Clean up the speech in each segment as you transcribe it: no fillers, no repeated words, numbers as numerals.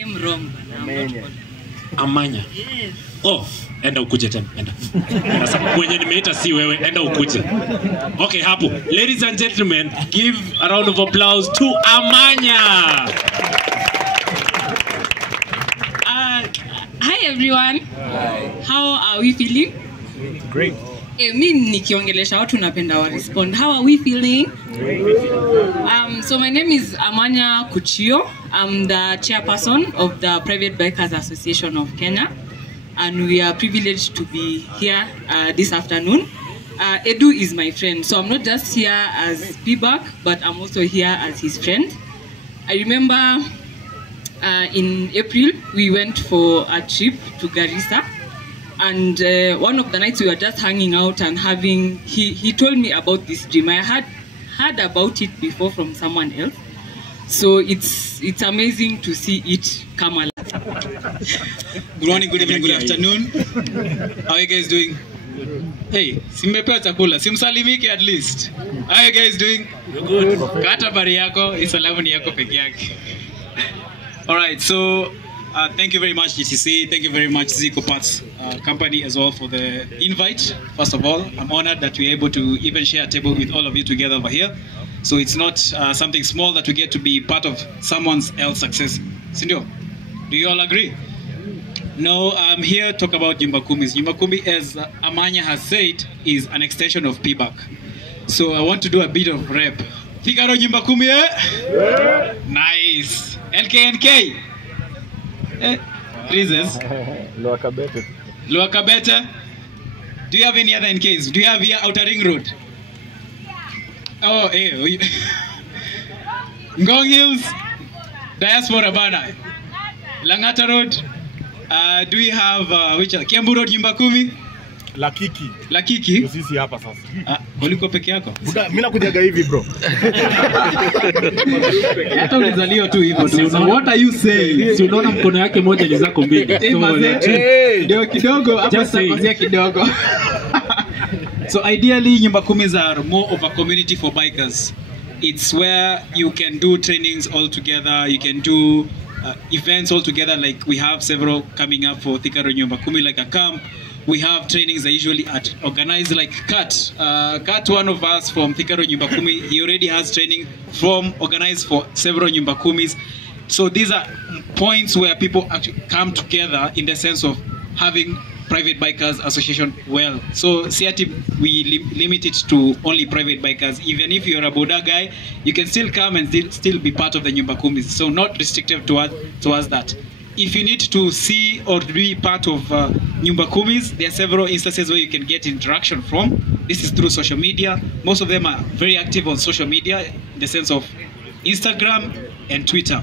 I'm wrong. Amanya. Yes. Oh, enda ukuje tena. Enda. Sasa mwenye nimeita si wewe, enda ukuje. Okay, hapo. Ladies and gentlemen, give a round of applause to Amanya. Hi everyone. Hi. How are we feeling? Great. Mimi nikiongelesha watu napenda wa respond. How are we feeling? So my name is Amanya Kuchio. I'm the chairperson of the Private Bikers Association of Kenya, and we are privileged to be here this afternoon. Edu is my friend, so I'm not just here as P-Back, but I'm also here as his friend. I remember in April we went for a trip to Garissa, and one of the nights we were just hanging out and having, he told me about this dream. I had heard about it before from someone else, so it's amazing to see it come alive. Good morning, good evening, good afternoon. How are you guys doing? Hey, simmepewa chakula, simsalimiki at least. How are you guys doing? Good. Kata bari yako, isalamu ni yako peke yake. Alright, so thank you very much GTC, thank you very much Zigoparts company as well for the invite. First of all, I'm honored that we're able to even share a table with all of you together over here. So it's not something small that we get to be part of someone else's success. Sindio, do you all agree? No, I'm here to talk about Nyumba Kumis. Nyumba Kumi, as Amanya has said, is an extension of P-Back. So I want to do a bit of rap. Figaro Nyumba Kumi, eh? Yeah. Nice. LKNK. Pleases. Luakabete. Do you have any other NKs? Do you have here Outer Ring Road? Oh, eh. Ngong Hills. Diaspora Bana. Langata Road. Do we have which other? Kiambu Road, Nyumba Kumi? Lakiki. Lakiki? Sisi hapa sasa. Uliko peke yako? Mimi nakujaga hivi bro. Hata ulizaliwa tu hivyo tu. So what are you saying? Si unaona mkono yake moja ni zako mbili. Ndio kidogo hapa sasa kidogo. So ideally Nyumba Kumis are more of a community for bikers. It's where you can do trainings all together, you can do events all together, like we have several coming up for Thika Road Nyumba Kumi, like a camp. We have trainings that usually organized, like Kat. Kat, one of us from Thika Road Nyumba Kumi, he already has training organized for several Nyumba Kumis. So these are points where people actually come together in the sense of having private bikers association well. So CRT, we limit it to only private bikers. Even if you're a Boda guy, you can still come and still be part of the Nyumba Kumis. So not restrictive towards that. If you need to see or be part of Nyumba Kumis, there are several instances where you can get interaction from. This is through social media. Most of them are very active on social media in the sense of Instagram and Twitter.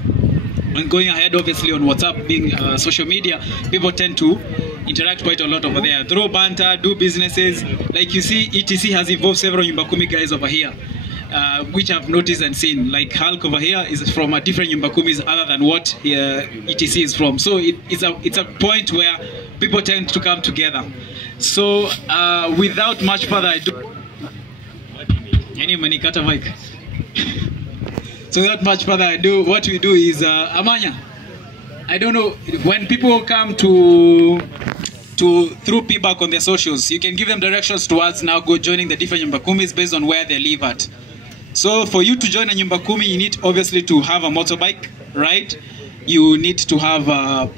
And going ahead, obviously, on WhatsApp being social media, people tend to interact quite a lot over there. Throw banter, do businesses. Like you see, ETC has involved several Nyumba Kumi guys over here, which I've noticed and seen. Like Hulk over here is from a different Nyumba Kumis other than what ETC is from. So it's a point where people tend to come together. So without much further ado, any money cut a mic. So without much further ado, what we do is Amanya, I don't know, when people come through P-Back on their socials, you can give them directions towards now go joining the different Nyumba Kumis based on where they live at. So for you to join a Nyumba Kumi, you need obviously to have a motorbike, right? You need to have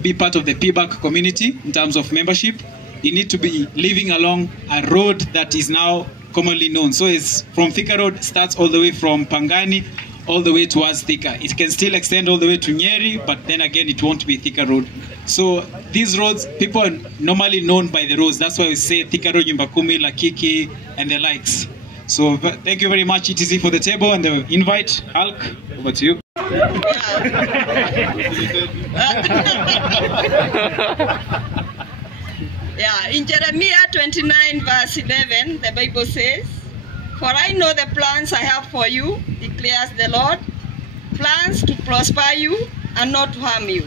be part of the P-Back community in terms of membership. You need to be living along a road that is now commonly known. So it's from Thika Road, starts all the way from Pangani all the way towards Thika. It can still extend all the way to Nyeri, but then again, it won't be Thika Road. So these roads, people are normally known by the roads. That's why we say Thika Road, Nyumba Kumi, Lakiki, and the likes. So thank you very much, ETC, for the table and the invite. Hulk, over to you. Yeah, in Jeremiah 29 verse 11, the Bible says, "For I know the plans I have for you, declares the Lord, plans to prosper you and not to harm you,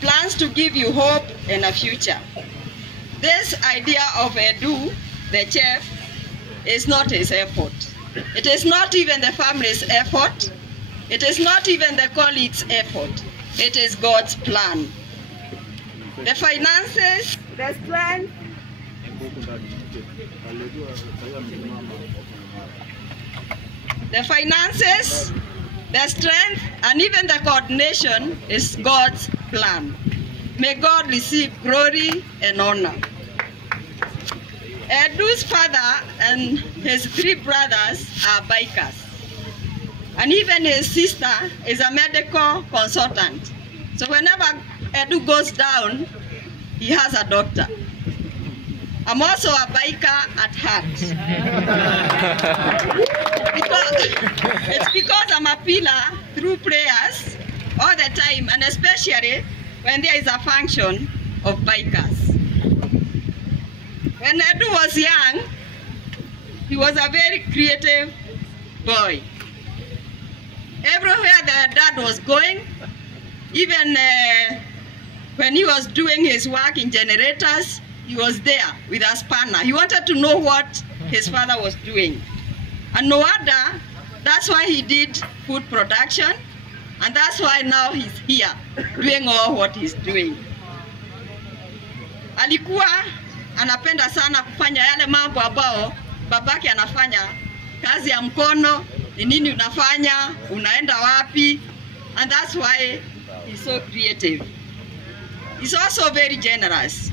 plans to give you hope and a future." This idea of Edu, the chef, is not his effort. It is not even the family's effort. It is not even the colleagues' effort. It is God's plan. The finances, the strength, the strength, and even the coordination is God's plan. May God receive glory and honor. Edu's father and his 3 brothers are bikers. And even his sister is a medical consultant. So whenever Edu goes down, he has a doctor. I'm also a biker at heart. It's because I'm a pillar through prayers all the time, and especially when there is a function of bikers. When Edu was young, he was a very creative boy. Everywhere the dad was going, even when he was doing his work in generators, he was there with a spanner. He wanted to know what his father was doing. And no wonder, that's why he did food production, and that's why now he's here doing all what he's doing. Alikuwa anapenda sana kufanya yale mambo ambao babake anafanya, kazi ya mkono, ni nini unafanya, unaenda wapi, and that's why he's so creative. He's also very generous.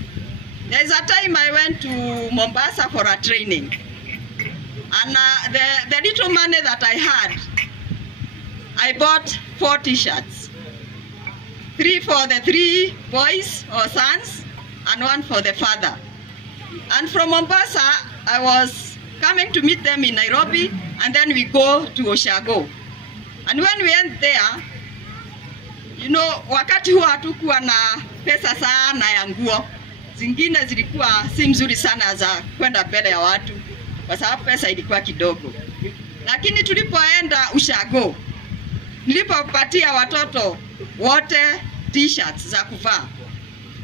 There's a time I went to Mombasa for a training, and the little money that I had, I bought 4 t-shirts. 3 for the 3 boys or sons, and 1 for the father. And from Mombasa, I was coming to meet them in Nairobi, and then we go to Oshago. And when we went there, you know, wakati huo hatukuwa na pesa sana ya nguo. Zingine zilikuwa si mzuri sana za kwenda mbele ya watu, kwa sababu pesa ilikuwa kidogo. Lakini tulipoenda Oshago, nilipopatia watoto wote t-shirts za kuvaa.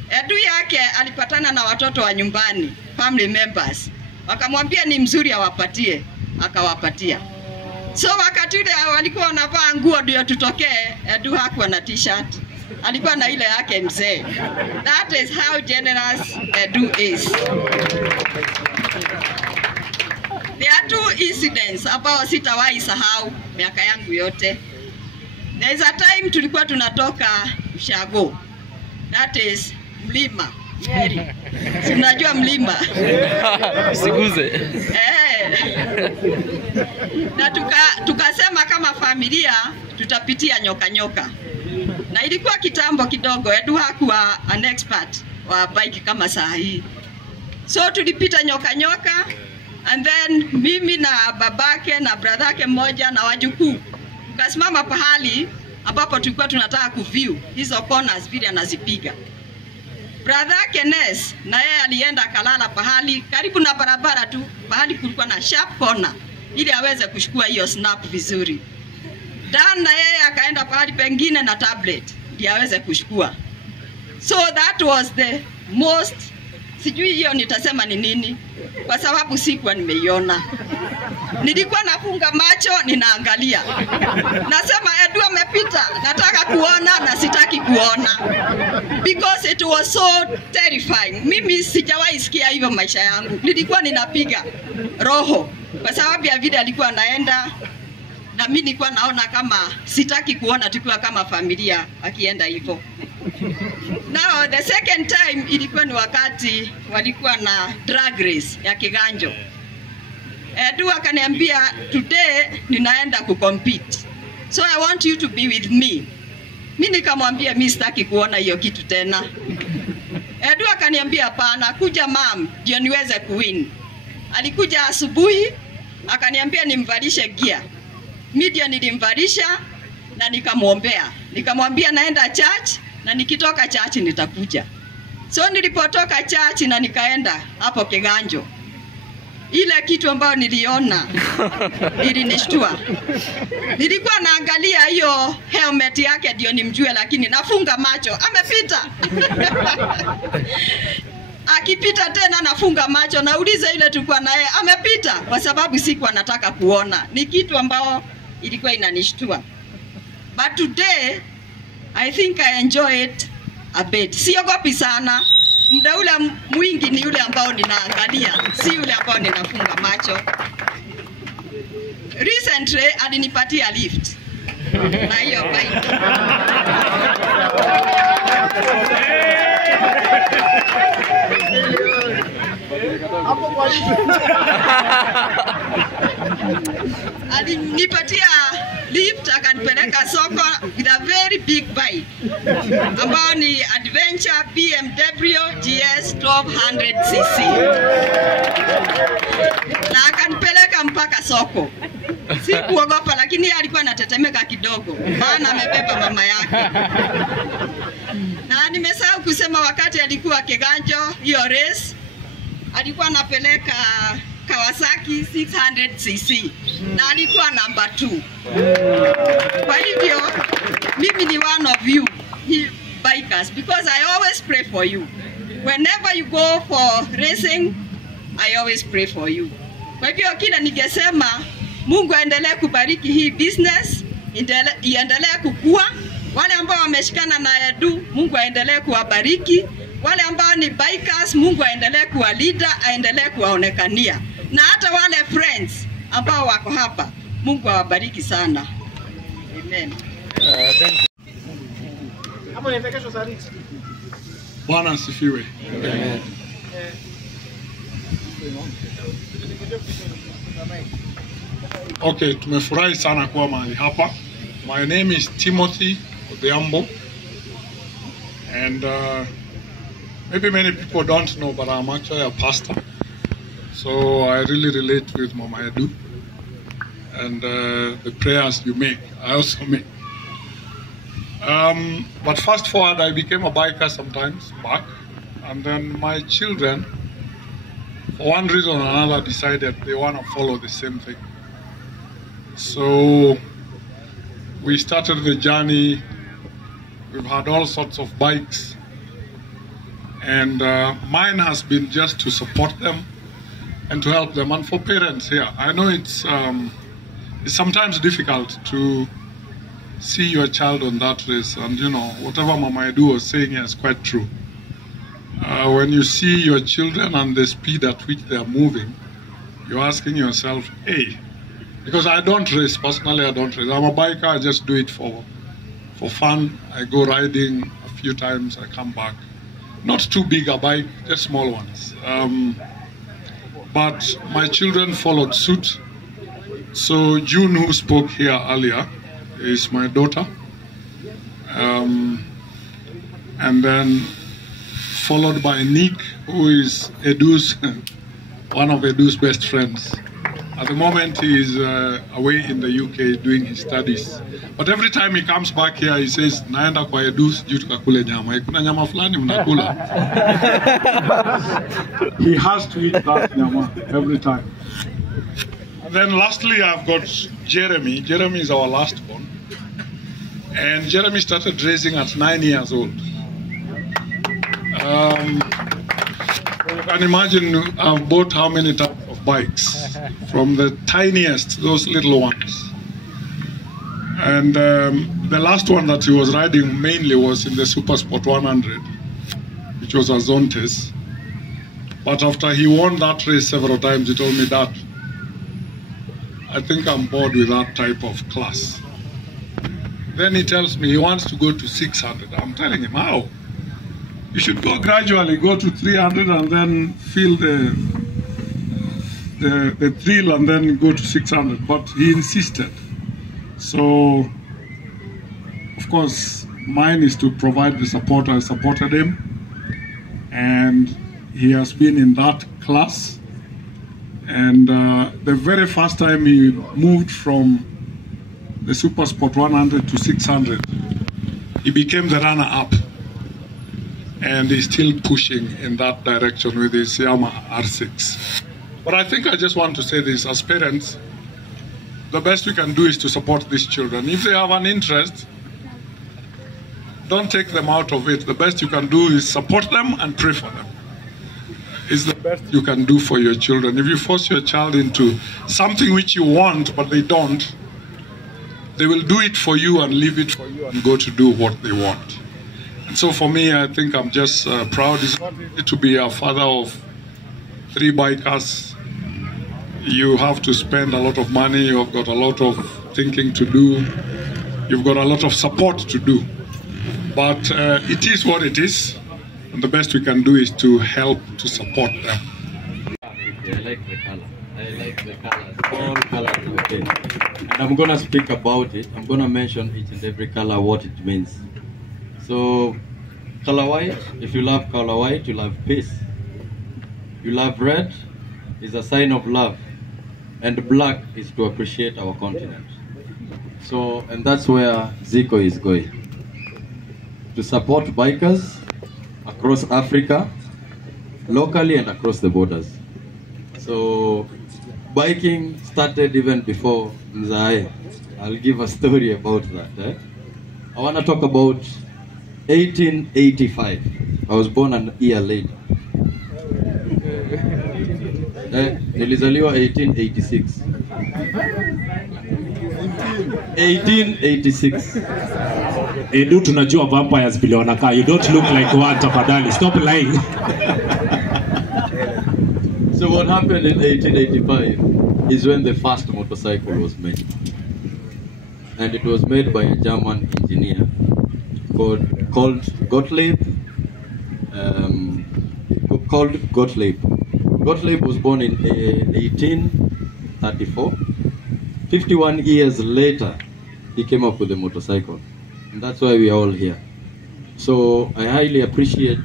Edu yake alipatana na watoto wa nyumbani, family members. Wakamwambia ni mzuri awapatie, akawapatia. So wakati ule walikuwa wanavaa nguo ndio tutokee, Edu hakuwa na t-shirt. Alikuwa na ile yake mzee. That is how generous Edu is. There are 2 incidents ambao sitawahi sahau miaka yangu yote. There is a time tulikuwa tunatoka Ushago. That is mlima. Unajua mlima? Siguze. Na tukasema kama familia tutapitia nyoka. Na ilikuwa kitambo kidogo, Edu hakuwa an expert wa bike kama saa hii. So tulipita nyoka, and then mimi na babake na bradhake mmoja na wajukuu tukasimama pahali ambapo tulikuwa tunataka kuview hizo corners vile anazipiga. Bradhake Nes na yeye alienda kalala pahali karibu na barabara tu, pahali kulikuwa na sharp corner ili aweze kuchukua hiyo snap vizuri. Dan na yeye akaenda pahali pengine na tablet ili aweze kuchukua. So that was the most, sijui hiyo nitasema ni nini, kwa sababu sikuwa nimeiona. Nilikuwa nafunga macho ninaangalia. Nasema Edu amepita, nataka kuona na sitaki kuona. Because it was so terrifying. Mimi sijawahi sikia hivyo maisha yangu. Nilikuwa ninapiga roho kwa sababu ya vile alikuwa anaenda, na mimi nilikuwa naona kama sitaki kuona tukiwa kama familia akienda hivyo. Now the second time ilikuwa ni wakati walikuwa na drag race ya kiganjo. Edu akaniambia today ninaenda kucompete, so I want you to be with me. Mimi nikamwambia mimi sitaki kuona hiyo kitu tena. Edu akaniambia hapana, kuja mam ndio niweze kuwin. Alikuja asubuhi akaniambia nimvalishe gear. Mimi nilimvalisha na nikamwombea. Nikamwambia naenda church na nikitoka church nitakuja. So nilipotoka church na nikaenda hapo kiganjo, ile kitu ambayo niliona ilinishtua. Nilikuwa naangalia hiyo helmet yake ndio nimjue, lakini nafunga macho amepita. Akipita tena nafunga macho, nauliza yule tulikuwa naye amepita, kwa sababu sikuwa nataka kuona. Ni kitu ambao ilikuwa inanishtua. But today I think I enjoy it a bit. Siogopi sana. Muda ule mwingi ni ule ambao ninaangalia, si ule ambao ninafunga macho. Recently alinipatia lift na hiyo bike. Alinipatia lift akanipeleka soko with a very big bike ambao ni Adventure BMW GS 1200cc na akanipeleka mpaka soko. Sikuogopa, lakini alikuwa anatetemeka kidogo maana amebeba mama yake. Na nimesahau kusema wakati alikuwa Keganjo hiyo race alikuwa anapeleka Kawasaki 600cc na alikuwa number 2. Kwa hivyo mimi ni one of you bikers because I always pray for you. Whenever you go for racing, I always pray for you. Kwa hivyo kila ningesema Mungu aendelee kubariki hii business, iendelee kukua. Wale ambao wameshikana na Edu, Mungu aendelee kuwabariki. Wale ambao ni bikers, Mungu aendelee kuwa leader, aendelee kuwaonekania. Na hata wale friends ambao wako hapa, Mungu awabariki sana. Amen. Bwana asifiwe. Amen. Okay, tumefurahi sana kuwa mahali hapa. My name is Timothy Odhiambo, and maybe many people don't know, but I'm actually a pastor. So I really relate with Mama Edu, and the prayers you make, I also make. But fast forward, I became a biker sometimes back, and then my children, for one reason or another, decided they want to follow the same thing. So we started the journey. We've had all sorts of bikes, and mine has been just to support them and to help them. And for parents here, I know it's sometimes difficult to see your child on that race, and you know, whatever Mama Edu was saying is quite true. When you see your children and the speed at which they are moving, you're asking yourself, hey, because I don't race, personally I don't race. I'm a biker, I just do it for fun. I go riding a few times, I come back. Not too big a bike, just small ones. But my children followed suit. So June, who spoke here earlier, is my daughter. And then followed by Nick, who is Edu's, one of Edu's best friends. At the moment, he is away in the UK doing his studies. But every time he comes back here, he says, naenda kwa Edu sijui tukakule nyama. Kuna nyama fulani mnakula. He has to eat that nyama every time. And then lastly, I've got Jeremy. Jeremy is our last born. And Jeremy started racing at 9 years old. You can imagine I've bought how many types of bikes, from the tiniest, those little ones. And the last one that he was riding mainly was in the Super Sport 100, which was a Zontes. But after he won that race several times, he told me, Dad, I think I'm bored with that type of class. Then he tells me he wants to go to 600. I'm telling him, how? You should go gradually, go to 300 and then feel the thrill and then go to 600. But he insisted. So, of course, mine is to provide the support. I supported him. And he has been in that class. And the very first time he moved from the Super Sport 100 to 600, he became the runner-up. And he's still pushing in that direction with his Yamaha R6. But I think I just want to say this, as parents, the best we can do is to support these children. If they have an interest, don't take them out of it. The best you can do is support them and pray for them. It's the best you can do for your children. If you force your child into something which you want, but they don't, they will do it for you and leave it for you and go to do what they want. And so for me, I think I'm just proud. It's not easy to be a father of 3 bikers. You have to spend a lot of money. You've got a lot of thinking to do. You've got a lot of support to do. But it is what it is. And the best we can do is to help to support them. I like the color. I like the colors. All colors are okay. And I'm going to speak about it. I'm going to mention each and every color, what it means. So, color white, if you love color white, you love peace. You love red, is a sign of love. And black is to appreciate our continent. So, and that's where Zico is going. To support bikers across Africa, locally and across the borders. So, biking started even before Mzai. I'll give a story about that. I want to talk about 1885. I was born an year later. Nilizaliwa 1886. 1886. Edu tunajua vampires vile wanakaa. You don't look like one, tafadhali. Stop lying. So what happened in 1885 is when the first motorcycle was made. And it was made by a German engineer called Gottlieb. Gottlieb was born in 1834. 51 years later, he came up with a motorcycle. And that's why we are all here. So I highly appreciate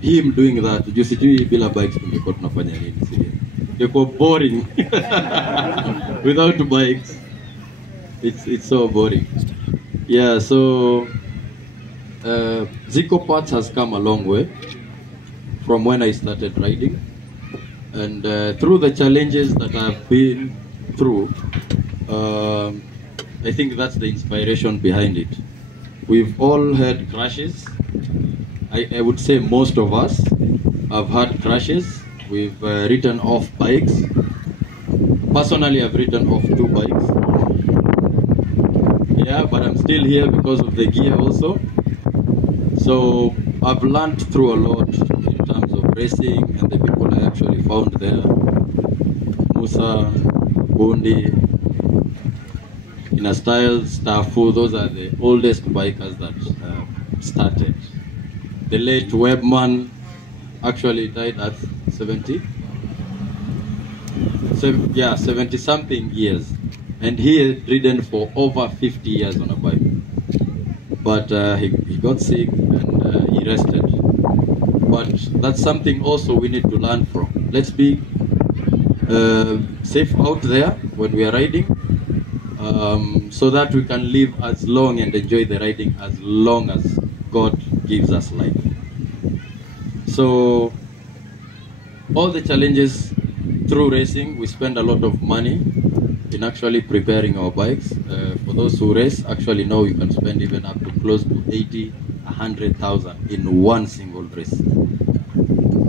him doing that. Jusijui bila bikes tungekuwa tunafanya nini sisi. Ilikuwa boring. Without bikes, it's so boring. Yeah, so Zigoparts has come a long way from when I started riding, and through the challenges that I've been through, I think that's the inspiration behind it. We've all had crashes. I would say most of us have had crashes. We've written off bikes. Personally, I've written off 2 bikes. Yeah, but I'm still here because of the gear also. So I've learned through a lot in terms of racing and the people I actually found there. Musa, Bundi, Inner Styles, Stafu, those are the oldest bikers that started. The late Webman actually died at 70 something years. And he had ridden for over 50 years on a bike. But he got sick and he rested. But that's something also we need to learn from. Let's be safe out there when we are riding, so that we can live as long and enjoy the riding as long as God gives us life. So all the challenges through racing, we spend a lot of money in actually preparing our bikes. For those who race, actually know you can spend even up to close to 80, 100,000 in one single race.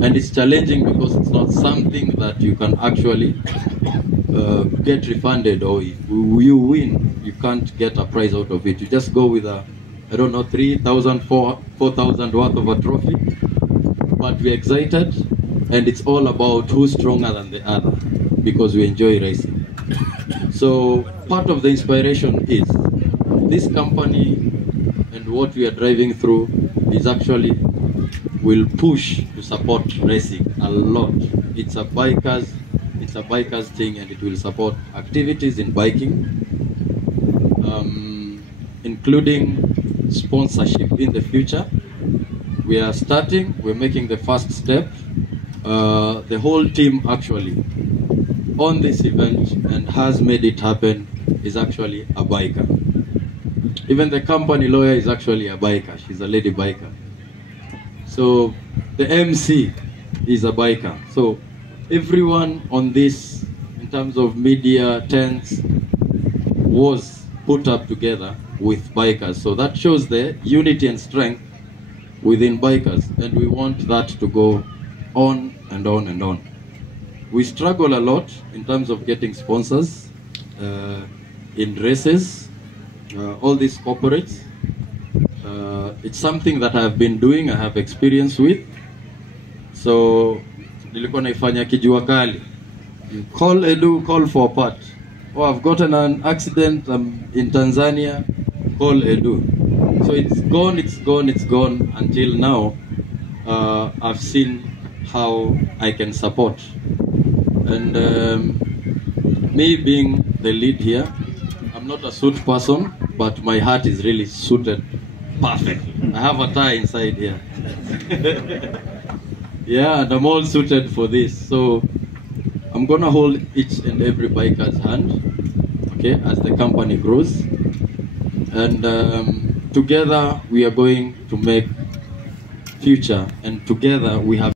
And it's challenging because it's not something that you can actually get refunded, or if you win, you can't get a prize out of it. You just go with a, I don't know, 3,000, 4,000 worth of a trophy. But we're excited, and it's all about who's stronger than the other, because we enjoy racing. So part of the inspiration is this company, and what we are driving through is actually will push to support racing a lot. It's a bikers thing, and it will support activities in biking, including sponsorship in the future. We are starting, we're making the first step. The whole team actually on this event and has made it happen is actually a biker. Even the company lawyer is actually a biker. She's a lady biker. So the MC is a biker. So everyone on this, in terms of media, tents, was put up together with bikers. So that shows the unity and strength within bikers. And we want that to go on and on and on. We struggle a lot in terms of getting sponsors. in races, all these corporates. It's something that I've been doing, I have experience with. So, nilikuwa naifanya kijua kali. Call Edu, call for a part. Oh, I've gotten an accident, I'm in Tanzania, call Edu. So it's gone until now. I've seen how I can support. And me being the lead here, I'm not a suit person, but my heart is really suited perfectly. I have a tie inside here. Yeah, and I'm all suited for this. So I'm gonna hold each and every biker's hand, okay, as the company grows. And together we are going to make future, and together we have